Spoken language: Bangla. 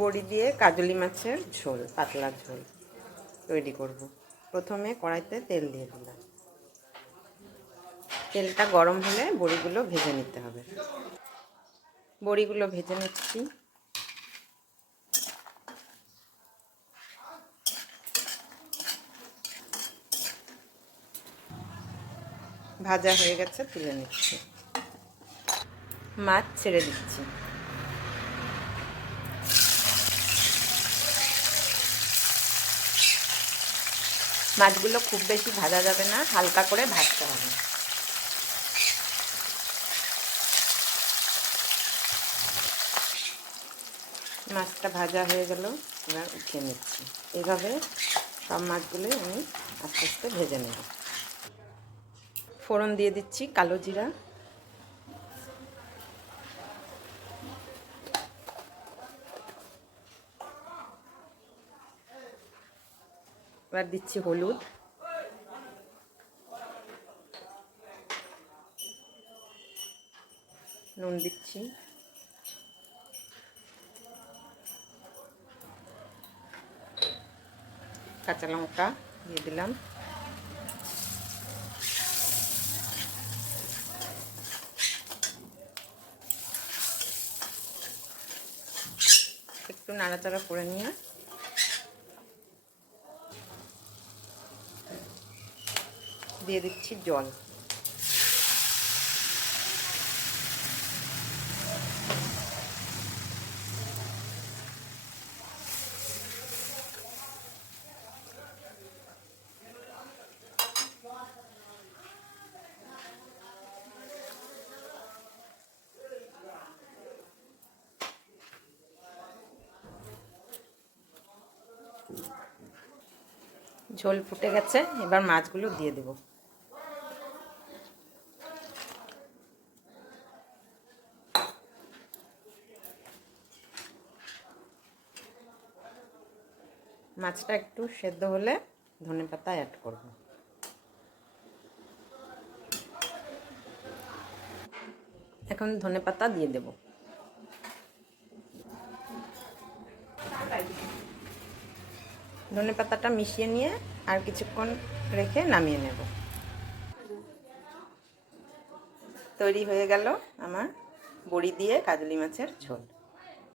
বড়ি দিয়ে কাজলি মাছের ঝোল, পাতলা ঝোল তৈরি করব। প্রথমে কড়াইতে তেল দিয়ে দিলাম। তেলটা গরম হলে বড়িগুলো ভেজে নিতে হবে। বড়িগুলো ভেজে নিচ্ছি। ভাজা হয়ে গেছে, তুলে নিচ্ছি। মাছ ছেড়ে দিচ্ছি। মাছগুলো খুব বেশি ভাজা যাবে না, হালকা করে ভাজতে হবে। মাছটা ভাজা হয়ে গেল, এবার উঠিয়ে নিচ্ছি। এইভাবে সব মাছগুলোই আমি আস্তে আস্তে ভেজে নেব। ফোড়ন দিয়ে দিচ্ছি কালো জিরা, এবার দিচ্ছি হলুদ, নুন দিচ্ছি, কাঁচা লঙ্কা দিয়ে দিলাম, একটু নাড়াচাড়া করে নিয়ে দিয়ে দিচ্ছি জল। ঝোল ফুটে গেছে, এবার মাছগুলো দিয়ে দেব। মাছটা একটু সেদ্ধ হলে ধনেপাতা অ্যাড করব। এখন ধনেপাতা দিয়ে দেব। ধনেপাতাটা মিশিয়ে নিয়ে আর কিছুক্ষণ রেখে নামিয়ে নেব। তৈরি হয়ে গেল আমার বড়ি দিয়ে কাজলি মাছের ঝোল।